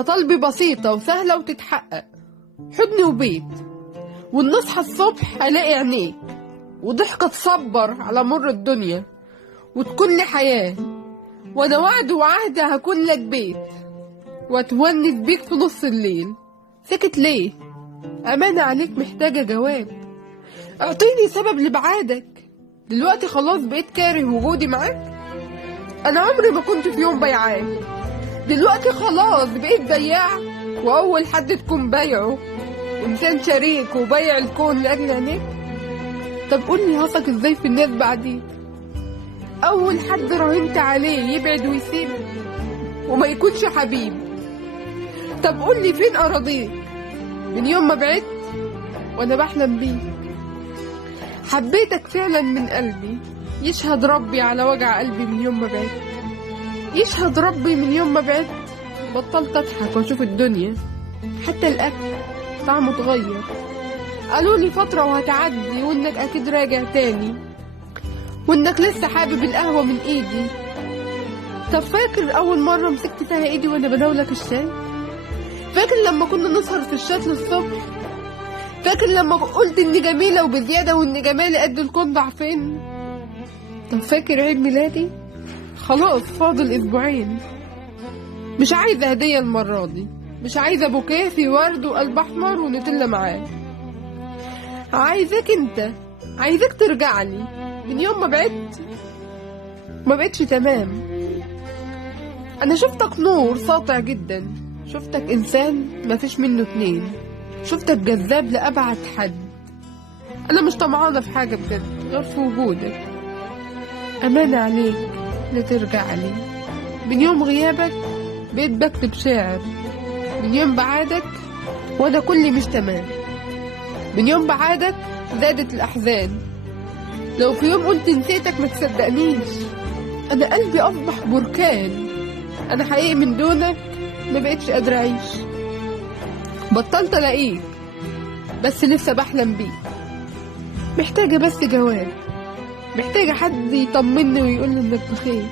مطالبي بسيطة وسهلة وتتحقق، حضن وبيت، وإن أصحى الصبح ألاقي عينيك وضحكة تصبر على مر الدنيا، وتكون لي حياة، وأنا وعد وعهد هكون لك بيت، وأتونس بيك في نص الليل. سكت ليه؟ أمانة عليك محتاجة جواب. اعطيني سبب لبعادك. دلوقتي خلاص بقيت كاره وجودي معاك. أنا عمري ما كنت في يوم بيعاك، دلوقتي خلاص بقيت بياع، وأول حد تكون بايعه إنسان شريك وبيع الكون لأجل عينيك. طب قولي هثق إزاي في الناس بعديك؟ أول حد راهنت عليه يبعد ويسيبك وما يكونش حبيب. طب قولي فين أراضيك من يوم ما بعدت وأنا بحلم بيك؟ حبيتك فعلا من قلبي، يشهد ربي على وجع قلبي من يوم ما بعدت، يشهد ربي من يوم ما بعدت بطلت أضحك وأشوف الدنيا، حتى الأكل طعمه اتغير. قالولي فترة وهتعدي، وإنك أكيد راجع تاني، وإنك لسه حابب القهوة من إيدي. طب فاكر أول مرة مسكت فيها إيدي وأنا بناولك الشاي؟ فاكر لما كنا نسهر في الشتل الصبح؟ فاكر لما قلت إني جميلة وبزيادة وإن جمالي قد الكون ضعفين؟ طب فاكر عيد ميلادي؟ خلاص فاضل أسبوعين. مش عايزة هدية المرة دي، مش عايزة بوكيه في ورد وقلب أحمر ونوتيلا معاه. عايزاك انت، عايزاك ترجعلي. من يوم ما بعدت ما بقتش تمام. انا شفتك نور ساطع جدا، شفتك انسان مفيش منه اتنين، شفتك جذاب لأبعد حد. انا مش طمعانة في حاجة بجد غير في وجودك. امانة عليك لا ترجعلي. من يوم غيابك بقيت بكتب شعر، من يوم بعادك وانا كلي مش تمام، من يوم بعادك زادت الأحزان. لو في يوم قلت نسيتك ما تصدقنيش، أنا قلبي أصبح بركان. أنا حقيقي من دونك ما بقتش قادرة أعيش. بطلت ألاقيك بس لسه بحلم بيك. محتاجة بس جواب، محتاجة حد يطمني ويقولي إنك بخير.